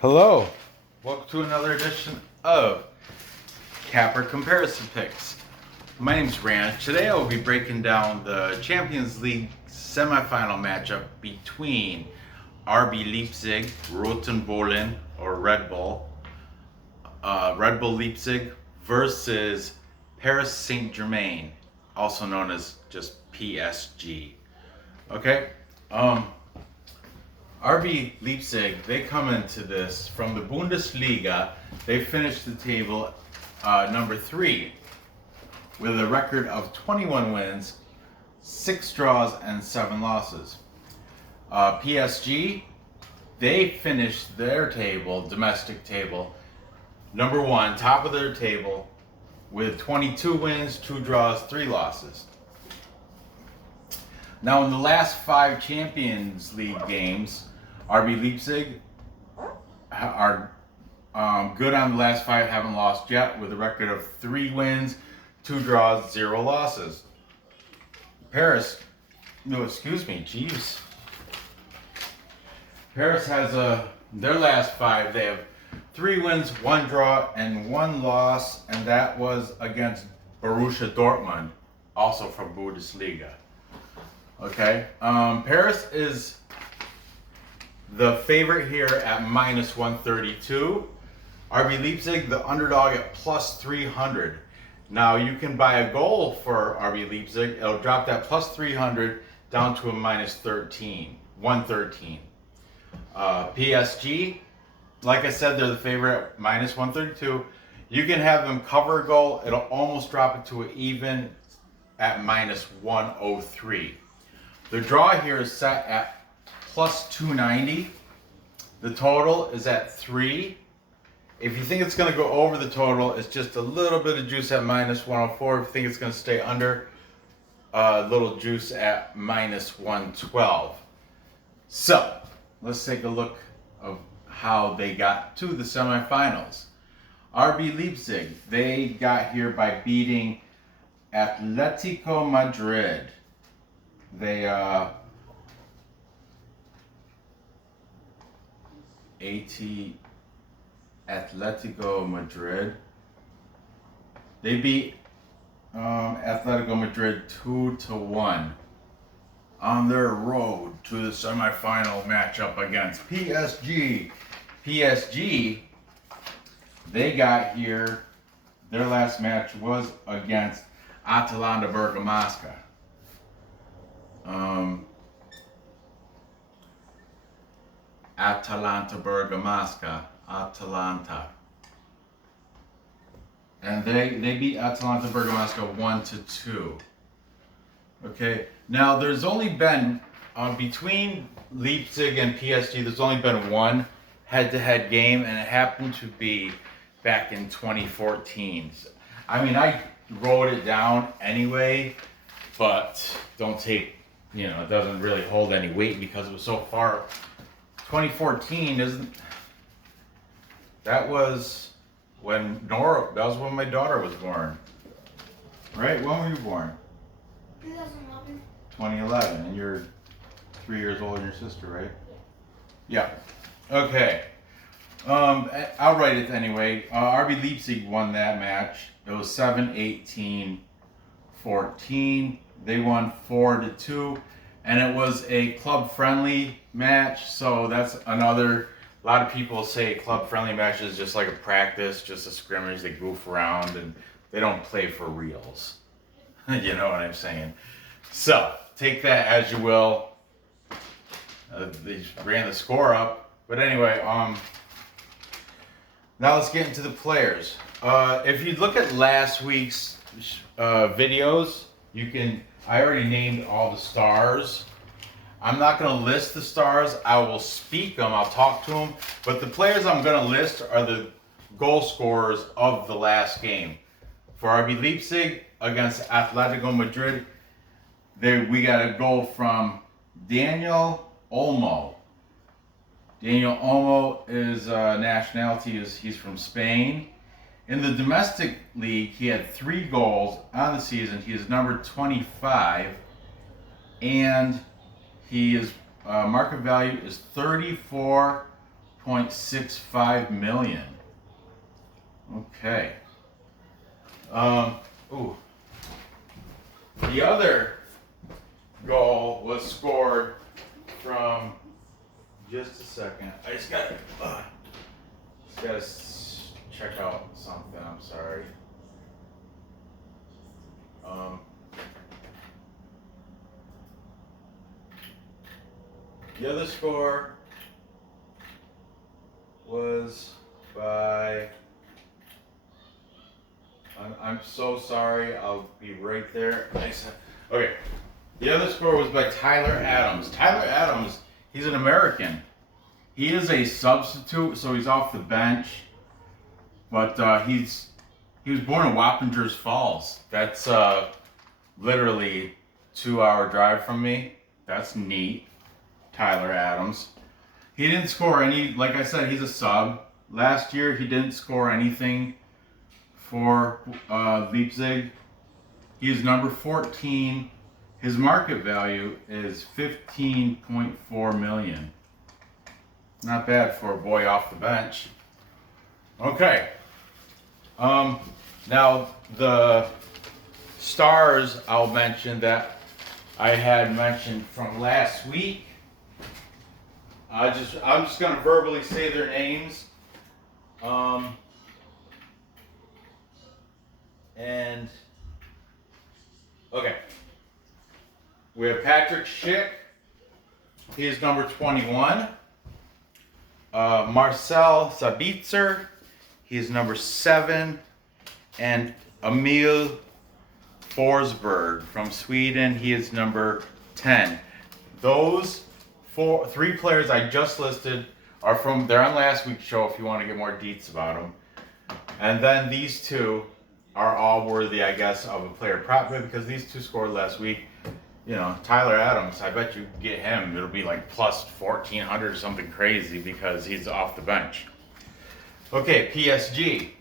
Hello, welcome to another edition of Capper Comparison Picks. My name's Ranj. Today I will be breaking down the Champions League semifinal matchup between RB Leipzig, Roten Bolin, or Red Bull Leipzig versus Paris Saint-Germain, also known as just PSG. Okay, RB Leipzig, they come into this from the Bundesliga. They finished the table number 3 with a record of 21 wins, 6 draws, and 7 losses. PSG, they finished their table, domestic table, number 1, top of their table, with 22 wins, 2 draws, 3 losses. Now, in the last 5 Champions League games, RB Leipzig are good on the last 5, haven't lost yet, with a record of 3 wins, 2 draws, 0 losses. Paris has their last 5, they have 3 wins, 1 draw, and 1 loss, and that was against Borussia Dortmund, also from Bundesliga. Okay, Paris is the favorite here at minus 132. RB Leipzig, the underdog, at plus 300. Now you can buy a goal for RB Leipzig. It'll drop that plus 300 down to a minus 113. PSG, like I said, they're the favorite at minus 132. You can have them cover a goal. It'll almost drop it to an even at minus 103. The draw here is set at plus 290. The total is at 3. If you think it's going to go over the total, it's just a little bit of juice at minus 104. If you think it's going to stay under, a little juice at minus 112. So, let's take a look of how they got to the semifinals. RB Leipzig, they got here by beating Atletico Madrid. They Atletico Madrid. They beat Atletico Madrid 2-1 on their road to the semifinal matchup against PSG. PSG, they got here. Their last match was against Atalanta Bergamasca. Atalanta. And they beat Atalanta Bergamasca 1-2. Okay, now there's only been, between Leipzig and PSG, there's only been one head-to-head game, and it happened to be back in 2014. I mean, I wrote it down anyway, but don't take, it doesn't really hold any weight because it was so far. 2014 isn't. That was when my daughter was born. Right? When were you born? 2011. 2011, and you're 3 years older than your sister, right? Yeah. Okay. I'll write it anyway. RB Leipzig won that match. It was 7-18-14. They won 4-2. And it was a club-friendly match, so that's another. A lot of people say club-friendly match is just like a practice, just a scrimmage. They goof around and they don't play for reals. You know what I'm saying? So take that as you will. They ran the score up, but anyway, now let's get into the players. If you look at last week's videos, I already named all the stars. I'm not going to list the stars. I will speak them. I'll talk to them. But the players I'm going to list are the goal scorers of the last game. For RB Leipzig against Atletico Madrid, we got a goal from Daniel Olmo. Daniel Olmo is nationality he's from Spain. In the domestic league, he had 3 goals on the season. He is number 25, and he is market value is 34 1.65 million. Okay. Ooh. The other goal was scored from, just a second. I just gotta check out something. I'm sorry. The other score was by. I'm so sorry. I'll be right there. Okay. The other score was by Tyler Adams. Tyler Adams, he's an American. He is a substitute, so he's off the bench. But he was born in Wappingers Falls. That's literally 2-hour drive from me. That's neat. Tyler Adams. He didn't score any, like I said, he's a sub. Last year he didn't score anything for Leipzig. He is number 14. His market value is 15.4 million. Not bad for a boy off the bench. Okay. Now the stars I'll mention that I had mentioned from last week. I'm just gonna verbally say their names. And okay. We have Patrick Schick. He is number 21. Marcel Sabitzer. He is number 7. And Emil Forsberg from Sweden. He is number 10. Those 3 players I just listed are they're on last week's show if you want to get more deets about them. And then these 2 are all worthy, I guess, of a player prop bet because these 2 scored last week. You know, Tyler Adams, I bet you get him, it'll be like plus 1,400 or something crazy because he's off the bench. Okay, PSG.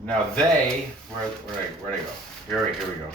Now where'd I go? Here we go.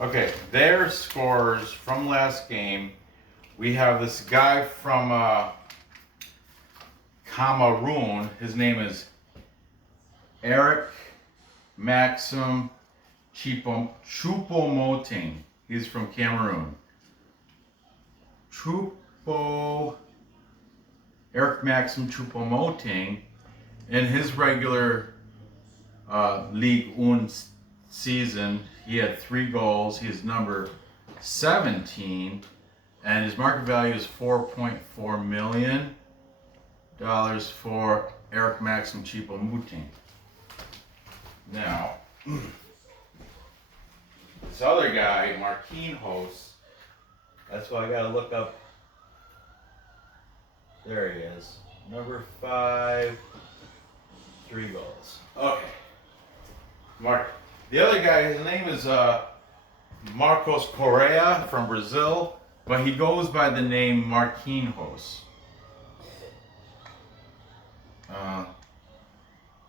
Okay, their scores from last game. We have this guy from Cameroon. His name is Eric Maxim Choupo-Moting. He's from Cameroon. Eric Maxim Choupo-Moting, in his regular Ligue 1 season, he had 3 goals. He is number 17, and his market value is $4.4 million for Eric Maxim Choupo-Moting. Now, this other guy, Marquinhos, that's why I gotta look up. There he is. Number 5, 3 goals. Okay. The other guy, his name is Marcos Correa from Brazil, but he goes by the name Marquinhos.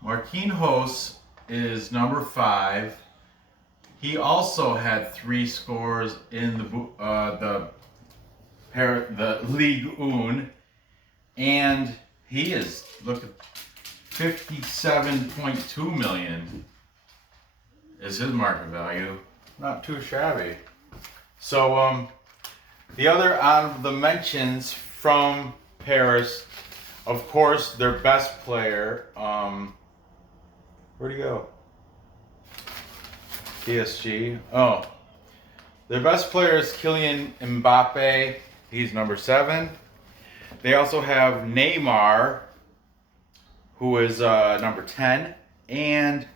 Marquinhos is number 5. He also had 3 scores in the Ligue 1, and he is, look at 57.2 million is his market value. Not too shabby. So the other on the mentions from Paris, of course, their best player. Where'd he go? PSG. Oh, their best player is Kylian Mbappe. He's number 7. They also have Neymar, who is number 10, and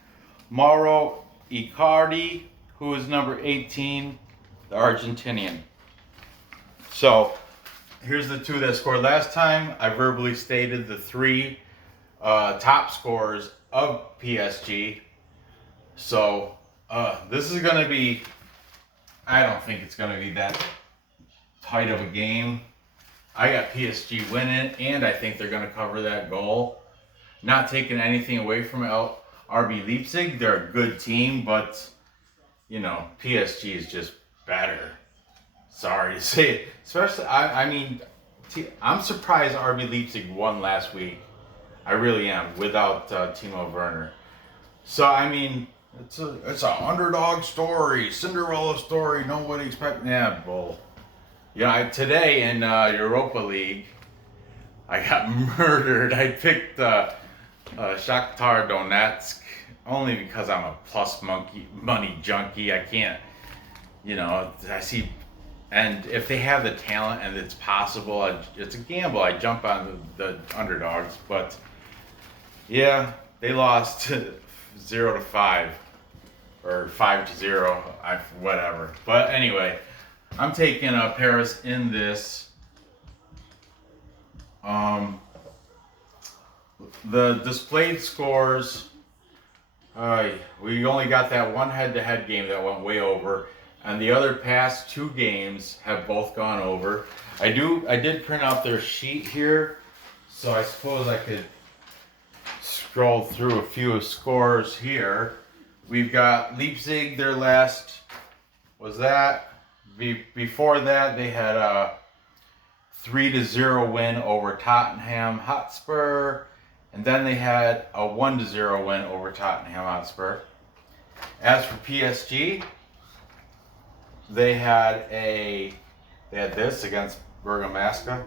Mauro Icardi, who is number 18, the Argentinian. So here's the 2 that scored last time. I verbally stated the 3 top scorers of PSG. So this is going to be, I don't think it's going to be that tight of a game. I got PSG winning, and I think they're going to cover that goal. Not taking anything away from RB Leipzig. They're a good team, but, you know, PSG is just better. Sorry to say it. Especially, I mean, I'm surprised RB Leipzig won last week. I really am, without Timo Werner. So I mean, it's an underdog story, Cinderella story. Nobody expect bull. Today in Europa League, I got murdered. I picked Shakhtar Donetsk only because I'm a plus money junkie. I can't, I see, and if they have the talent and it's possible, it's a gamble. I jump on the underdogs, but yeah, they lost 0-5 or 5-0, whatever. But anyway, I'm taking Paris in this. The displayed scores, we only got that one head-to-head game that went way over, and the other past two games have both gone over. I did print out their sheet here, so I suppose I could scroll through a few scores here. We've got Leipzig, their last, before that they had a 3-0 win over Tottenham Hotspur, and then they had a 1-0 win over Tottenham Hotspur. As for PSG, they had this against Bergamasca.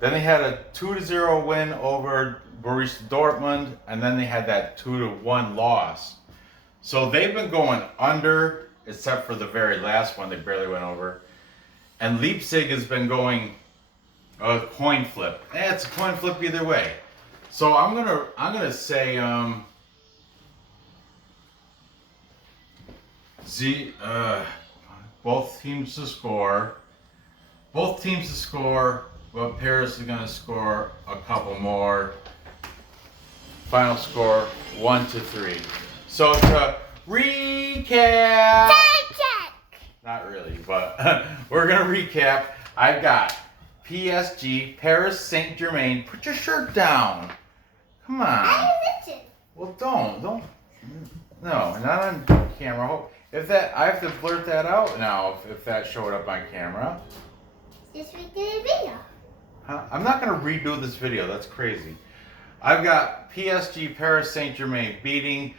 Then they had a 2-0 win over Borussia Dortmund, and then they had that 2-1 loss. So they've been going under, except for the very last one, they barely went over. And Leipzig has been going a coin flip. It's a coin flip either way. So I'm gonna say both teams to score. Both teams to score, but Paris is gonna score a couple more. Final score 1-3. So to recap. Check. Not really, but we're gonna recap. I've got PSG, ParisSaint-Germain. Put your shirt down. Come on. I listen. Well, don't. No, not on camera. I have to blurt that out now if that showed up on camera. Just redo the video. Huh? I'm not gonna redo this video. That's crazy. I've got PSG, ParisSaint-Germain beating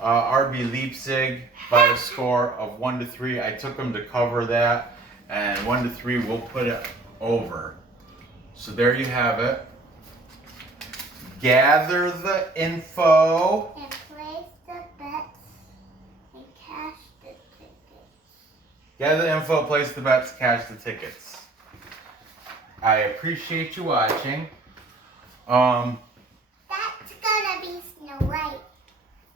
RB Leipzig by a score of 1-3. I took them to cover that, and 1-3 we'll put it over. So there you have it. Gather the info. And place the bets and cash the tickets. Gather the info, place the bets, cash the tickets. I appreciate you watching. That's gonna be Snow White.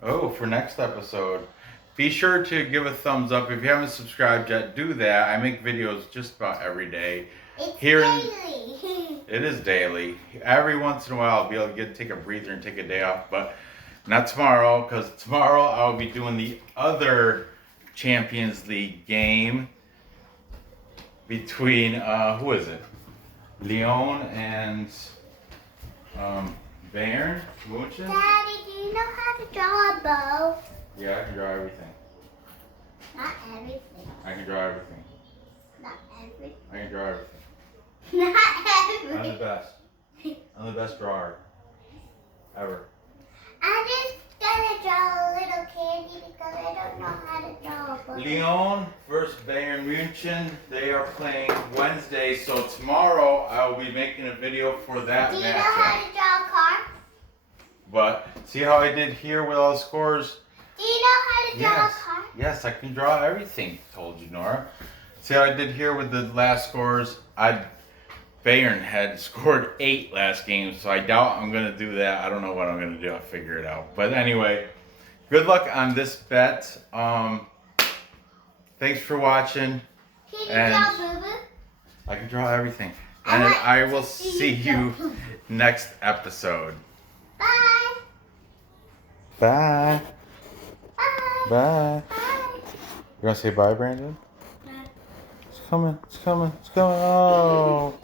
Oh, for next episode. Be sure to give a thumbs up. If you haven't subscribed yet, do that. I make videos just about every day. It's daily. It is daily. Every once in a while I'll be able to take a breather and take a day off, but not tomorrow, because tomorrow I'll be doing the other Champions League game between, who is it? Lyon and Bayern München? Daddy, do you know how to draw a bow? Yeah, I can draw everything. Not everything. I can draw everything. Not everything. I can draw everything. Not I'm the everything. best. I'm the best drawer ever. I'm just gonna draw a little candy because I don't know how to draw a bow. Lyon versus Bayern München. They are playing Wednesday, so tomorrow I will be making a video for that Do you know matchup. how to draw a car? But see how I did here with all the scores? Do you know how to draw a car? Yes, I can draw everything. Told you, Nora. See how I did here with the last scores? Bayern had scored 8 last game, so I doubt I'm going to do that. I don't know what I'm going to do. I'll figure it out. But anyway, good luck on this bet. Thanks for watching. Can you And draw Boo Boo? I can draw everything. I And want I will to see see you you draw. next episode. Bye. Bye. Bye. Bye. Bye. You want to say bye, Brandon? Bye. It's coming. It's coming. It's coming. Oh.